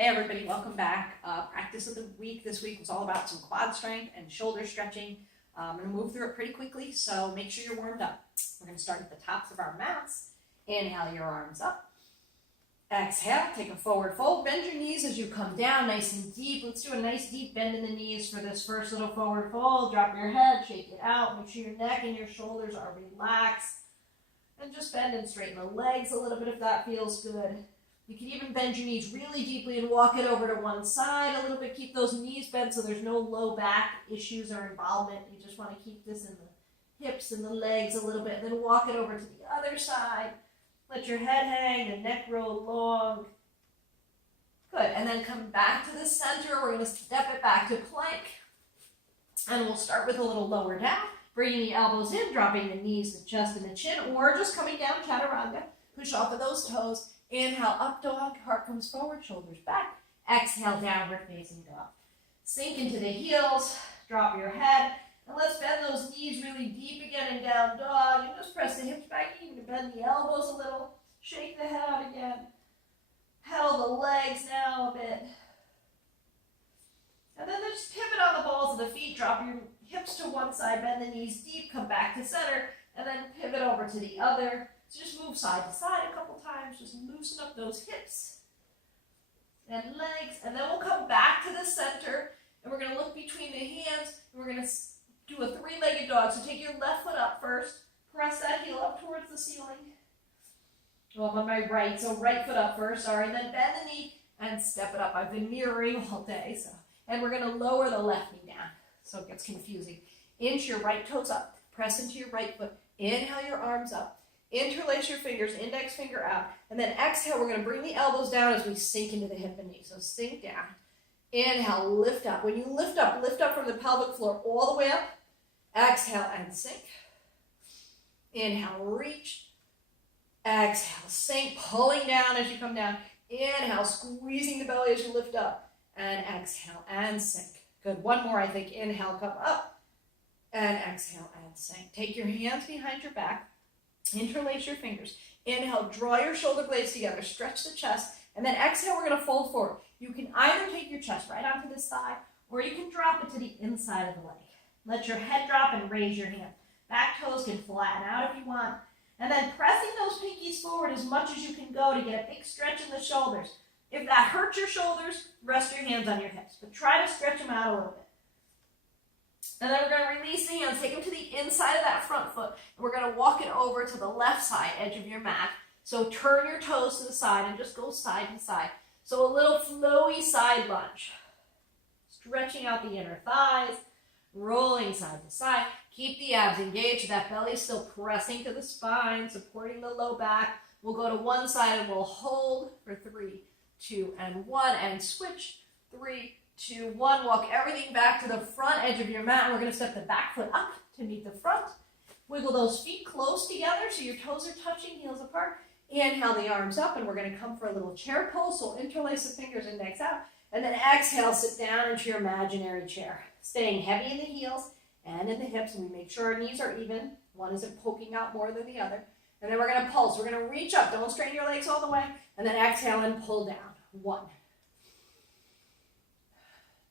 Hey everybody, welcome back. Practice of the week this week was all about some quad strength and shoulder stretching. I'm going to move through it pretty quickly, so make sure you're warmed up. We're going to start at the tops of our mats. Inhale your arms up. Exhale, take a forward fold. Bend your knees as you come down nice and deep. Let's do a nice deep bend in the knees for this first little forward fold. Drop your head, shake it out. Make sure your neck and your shoulders are relaxed. And just bend and straighten the legs a little bit if that feels good. You can even bend your knees really deeply and walk it over to one side a little bit. Keep those knees bent so there's no low back issues or involvement. You just want to keep this in the hips and the legs a little bit. And then walk it over to the other side. Let your head hang, the neck roll long. Good. And then come back to the center. We're going to step it back to plank. And we'll start with a little lower down. Bringing the elbows in, dropping the knees, the chest, and the chin. Or just coming down, chaturanga. Push off of those toes. Inhale, up dog, heart comes forward, shoulders back. Exhale, downward facing dog. Sink into the heels, drop your head, and let's bend those knees really deep again in down dog. And just press the hips back, even bend the elbows a little. Shake the head out again. Pedal the legs now a bit. And then just pivot on the balls of the feet, drop your hips to one side, bend the knees deep, come back to center, and then pivot over to the other. So just move side to side a couple times, just loosen up those hips and legs, and then we'll come back to the center, and we're going to look between the hands, and we're going to do a three-legged dog. So take your left foot up first, press that heel up towards the ceiling. Well, I'm on my right, so right foot up first, and then bend the knee and step it up. I've been mirroring all day, and we're going to lower the left knee down, so it gets confusing. Inch your right toes up, press into your right foot, inhale your arms up. Interlace your fingers, index finger out, and then exhale, we're going to bring the elbows down as we sink into the hip and knee. So sink down. Inhale, lift up. When you lift up from the pelvic floor all the way up. Exhale and sink. Inhale, reach. Exhale, sink, pulling down as you come down. Inhale, squeezing the belly as you lift up. And exhale and sink. Good. One more, I think. Inhale, come up. And exhale and sink. Take your hands behind your back. Interlace your fingers. Inhale, draw your shoulder blades together, stretch the chest, and then exhale, we're going to fold forward. You can either take your chest right onto this side, or you can drop it to the inside of the leg. Let your head drop and raise your hand. Back toes can flatten out if you want. And then pressing those pinkies forward as much as you can go to get a big stretch in the shoulders. If that hurts your shoulders, rest your hands on your hips, but try to stretch them out a little bit. And then we're going to release the hands, take them to the inside of that front foot, and we're going to walk it over to the left side edge of your mat. So turn your toes to the side and just go side to side. So a little flowy side lunge. Stretching out the inner thighs, rolling side to side. Keep the abs engaged. That belly is still pressing to the spine, supporting the low back. We'll go to one side and we'll hold for 3, 2, and 1, and switch. 3, 2, 1. Walk everything back to the front edge of your mat. And we're going to step the back foot up to meet the front. Wiggle those feet close together so your toes are touching, heels apart. Inhale the arms up, and we're going to come for a little chair pose. So interlace the fingers, index out. And then exhale, sit down into your imaginary chair. Staying heavy in the heels and in the hips. And we make sure our knees are even. One isn't poking out more than the other. And then we're going to pulse. We're going to reach up. Don't strain your legs all the way. And then exhale and pull down. 1.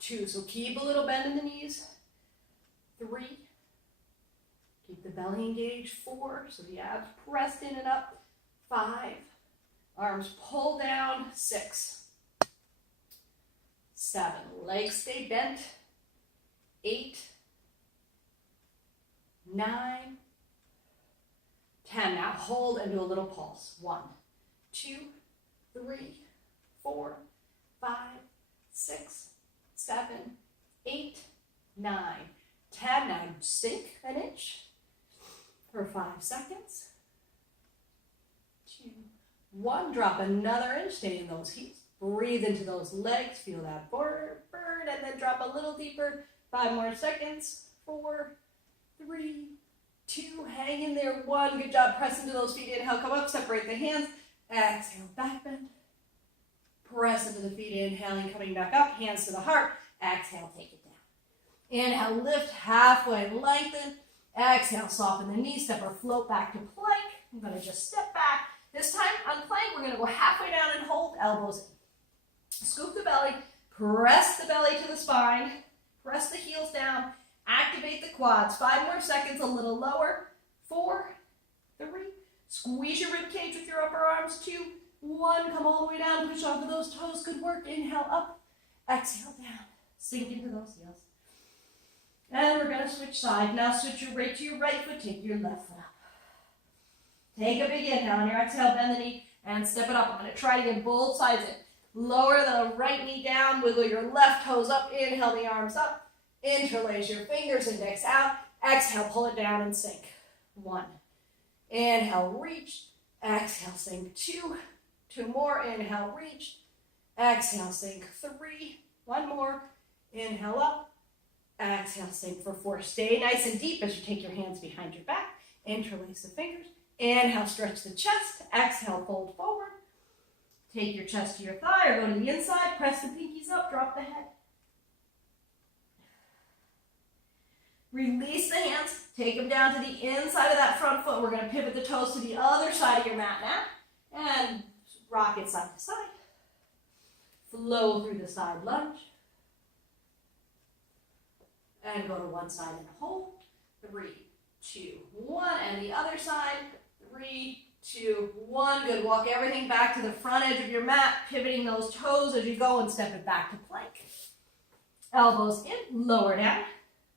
2, so keep a little bend in the knees. 3, keep the belly engaged. 4, so the abs pressed in and up. 5, arms pull down. 6, 7, legs stay bent. 8, 9, 10. Now hold and do a little pulse. 1, 2, 3, 4, 5, 6, 7, 8, 9, 10. Now sink an inch for 5 seconds. 2, 1. Drop another inch. Stay in those heels. Breathe into those legs. Feel that burn, and then drop a little deeper. 5 more seconds. 4, 3, 2. Hang in there. 1. Good job. Press into those feet. Inhale, come up. Separate the hands. Exhale, back bend. Press into the feet, inhaling, coming back up, hands to the heart. Exhale, take it down. Inhale, lift halfway, lengthen. Exhale, soften the knees, step or float back to plank. I'm going to just step back. This time on plank, we're going to go halfway down and hold, elbows Scoop the belly, press the belly to the spine, press the heels down, activate the quads. 5 more seconds, a little lower. 4, 3, squeeze your rib cage with your upper arms. 2, 1, come all the way down, push off of those toes. Good work. Inhale up, exhale down. Sink into those heels. And we're going to switch sides. Now switch your weight to your right foot, take your left foot up. Take a big inhale. On your exhale, bend the knee and step it up. I'm going to try to get both sides in. Lower the right knee down, wiggle your left toes up, inhale the arms up, interlace your fingers, index out, exhale, pull it down and sink. 1, inhale, reach, exhale, sink. 2, 2 more, inhale, reach, exhale, sink. 3, 1 more, inhale up, exhale, sink for 4. Stay nice and deep as you take your hands behind your back, interlace the fingers, inhale, stretch the chest, exhale, fold forward. Take your chest to your thigh or go to the inside, press the pinkies up, drop the head. Release the hands, take them down to the inside of that front foot. We're going to pivot the toes to the other side of your mat now and rock it side to side. Flow through the side lunge. And go to one side and hold. 3, 2, 1, and the other side. 3, 2, 1. Good. Walk everything back to the front edge of your mat, pivoting those toes as you go and step it back to plank. Elbows in, lower down,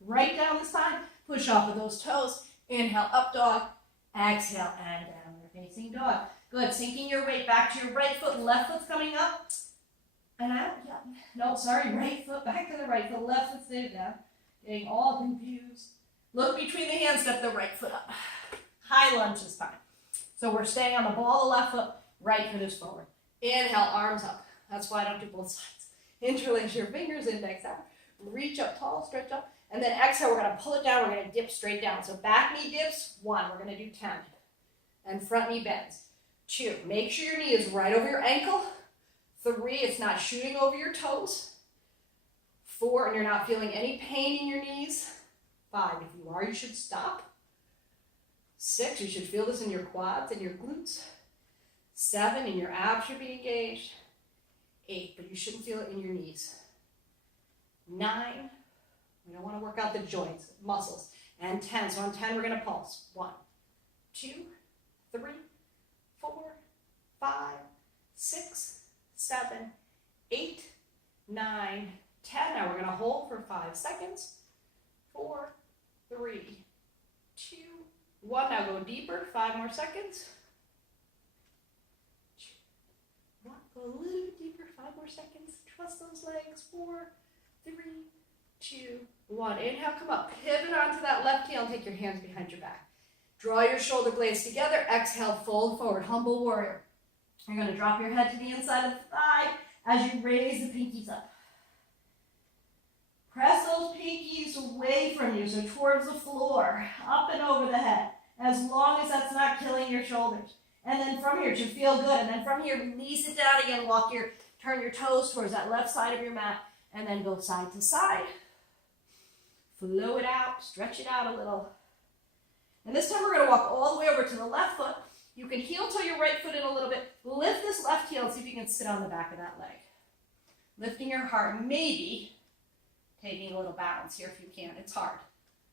right down the side. Push off of those toes. Inhale, up dog. Exhale, and down. We're facing dog. Good. Sinking your weight back to your right foot. Left foot's coming up and out. Yep. No, sorry. Right foot back to the right foot. Left foot stays down. Getting all confused. Look between the hands. Step the right foot up. High lunge this time. So we're staying on the ball of the left foot, right foot is forward. Inhale, arms up. That's why I don't do both sides. Interlace your fingers, index out. Reach up tall, stretch up. And then exhale, we're going to pull it down. We're going to dip straight down. So back knee dips, 1. We're going to do 10. And front knee bends. 2. Make sure your knee is right over your ankle. 3. It's not shooting over your toes. 4. And you're not feeling any pain in your knees. 5. If you are, you should stop. 6, you should feel this in your quads and your glutes. 7, and your abs should be engaged. 8, but you shouldn't feel it in your knees. 9, we don't want to work out the joints, muscles. And 10, so on 10 we're going to pulse. 1, 2, 3, 4, 5, 6, 7, 8, 9, 10. Now we're going to hold for 5 seconds. 4, 3, 2, 1. Now go deeper. 5 more seconds. 2, 1. Go a little bit deeper. 5 more seconds. Trust those legs. 4, 3, 2, 1. Inhale, come up. Pivot onto that left heel and take your hands behind your back. Draw your shoulder blades together. Exhale, fold forward. Humble warrior. You're going to drop your head to the inside of the thigh as you raise the pinkies up. Press those pinkies away from you, so towards the floor, up and over the head, as long as that's not killing your shoulders. And then from here, it should feel good. And then from here, release it down again. Turn your toes towards that left side of your mat, and then go side to side. Flow it out, stretch it out a little. And this time we're going to walk all the way over to the left foot. You can heel toe your right foot in a little bit. Lift this left heel and see if you can sit on the back of that leg. Lifting your heart, maybe taking a little balance here if you can. It's hard.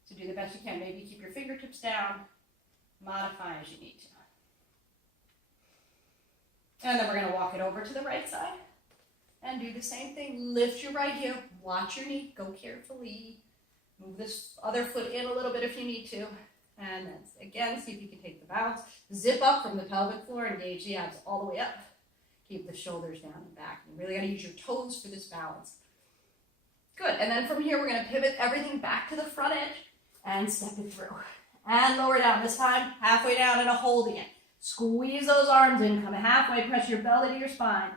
So do the best you can. Maybe keep your fingertips down. Modify as you need to. And then we're going to walk it over to the right side. And do the same thing. Lift your right heel. Watch your knee. Go carefully. Move this other foot in a little bit if you need to. And then again, see if you can take the balance. Zip up from the pelvic floor. Engage the abs all the way up. Keep the shoulders down and back. You really got to use your toes for this balance. Good. And then from here, we're going to pivot everything back to the front edge and step it through. And lower down. This time, halfway down and a hold again. Squeeze those arms in. Come halfway. Press your belly to your spine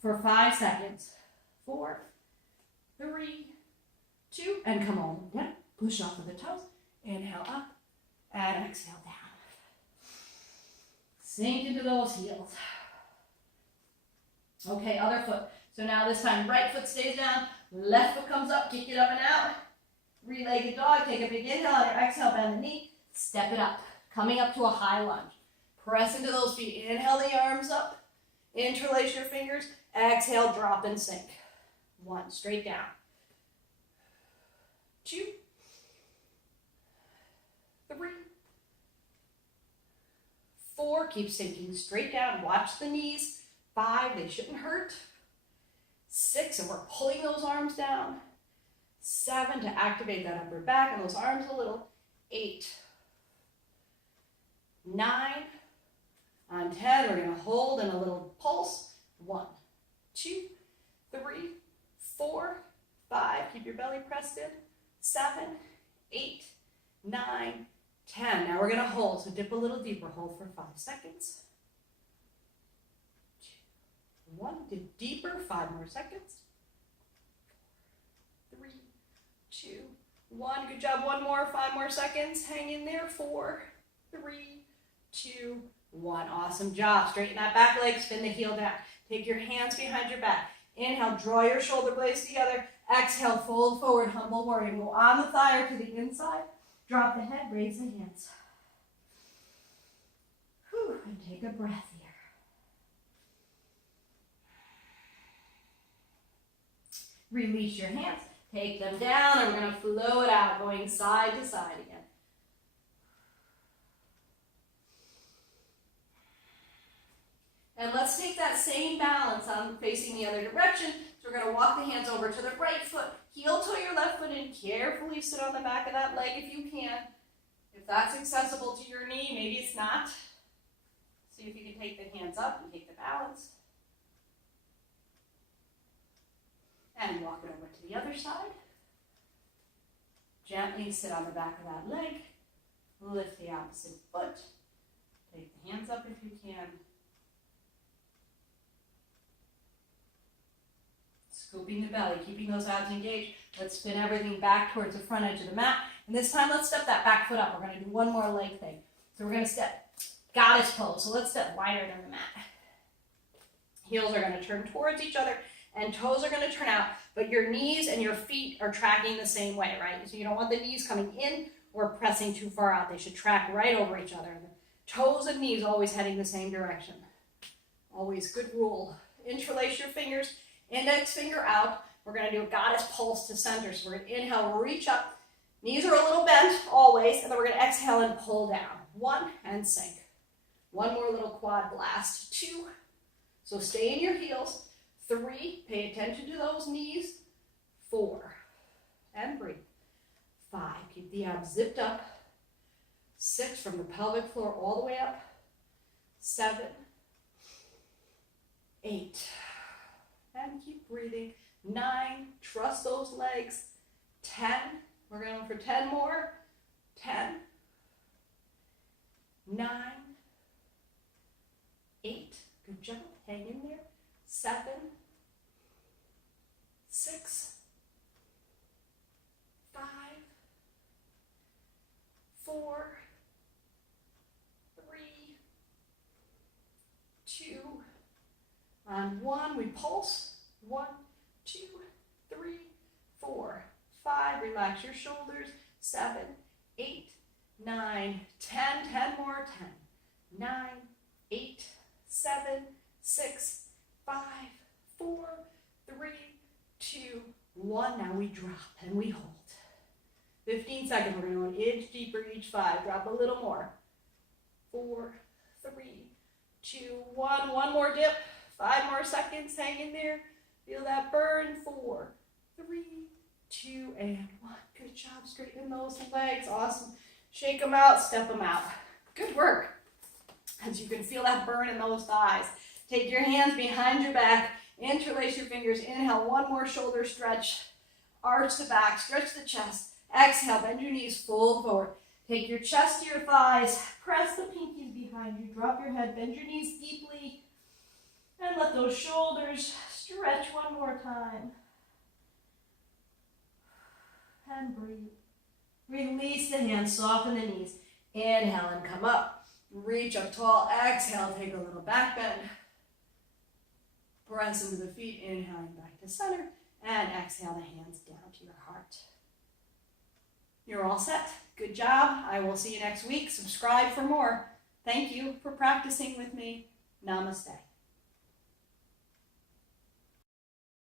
for 5 seconds. 4, 3, 2, and come on down. Push off of the toes. Inhale up and exhale down. Sink into those heels. Okay, other foot. So now this time, right foot stays down. Left foot comes up. Kick it up and out. Three-legged dog. Take a big inhale. On your exhale, bend the knee. Step it up. Coming up to a high lunge. Press into those feet. Inhale the arms up. Interlace your fingers. Exhale, drop and sink. 1, straight down. 2, 3, 4, keep sinking straight down. Watch the knees. 5, they shouldn't hurt. 6, and we're pulling those arms down. 7, to activate that upper back and those arms a little. 8, 9, on 10, we're going to hold and a little pulse. 1, 2, 3, 4, 5, keep your belly pressed in. 7, 8, 9, 10. Now we're going to hold, so dip a little deeper. Hold for 5 seconds. 1, dip deeper, 5 more seconds. 3, 2, 1. Good job. 1 more, 5 more seconds. Hang in there. 4, 3, 2, 1. Awesome job. Straighten that back leg, spin the heel down. Take your hands behind your back. Inhale, draw your shoulder blades together. Exhale, fold forward, humble warrior. Go on the thigh or to the inside. Drop the head, raise the hands. Whew, and take a breath here. Release your hands. Take them down, and we're going to flow it out, going side to side again. And let's take that same balance on facing the other direction. So we're going to walk the hands over to the right foot. Heel toe your left foot in. Carefully sit on the back of that leg if you can. If that's accessible to your knee, maybe it's not. See if you can take the hands up and take the balance. And walk it over to the other side. Gently sit on the back of that leg. Lift the opposite foot. Take the hands up if you can. Scooping the belly, keeping those abs engaged. Let's spin everything back towards the front edge of the mat. And this time, let's step that back foot up. We're going to do one more leg thing. So we're going to step goddess pose. So let's step wider than the mat. Heels are going to turn towards each other, and toes are going to turn out. But your knees and your feet are tracking the same way, right? So you don't want the knees coming in or pressing too far out. They should track right over each other. The toes and knees always heading the same direction. Always good rule. Interlace your fingers. Index finger out. We're going to do a goddess pulse to center. So we're going to inhale, reach up. Knees are a little bent, always. And then we're going to exhale and pull down. 1, and sink. 1 more little quad blast. 2. So stay in your heels. 3. Pay attention to those knees. 4. And breathe. 5. Keep the abs zipped up. 6. From the pelvic floor all the way up. 7. 8. And keep breathing. 9, trust those legs. 10, we're going for 10 more. 10, 9, 8, good job, hang in there. 7, 6, 5, 4, 3, 2, and 1, we pulse. 1, 2, 3, 4, 5. Relax your shoulders. 7, 8, 9, 10. 10 more. 10, 9, 8, 7, 6, 5, 4, 3, 2, 1. Now we drop and we hold. 15 seconds. We're going to go an inch deeper each 5. Drop a little more. 4, 3, 2, 1. 1 more dip. 5 more seconds. Hang in there. Feel that burn. 4, 3, 2, and 1. Good job. Straightening those legs. Awesome. Shake them out. Step them out. Good work. As you can feel that burn in those thighs. Take your hands behind your back. Interlace your fingers. Inhale. 1 more shoulder stretch. Arch the back. Stretch the chest. Exhale. Bend your knees. Fold forward. Take your chest to your thighs. Press the pinkies behind you. Drop your head. Bend your knees deeply. And let those shoulders stretch one more time. And breathe. Release the hands, soften the knees. Inhale and come up. Reach up tall. Exhale, take a little back bend. Press into the feet, inhaling back to center. And exhale the hands down to your heart. You're all set. Good job. I will see you next week. Subscribe for more. Thank you for practicing with me. Namaste.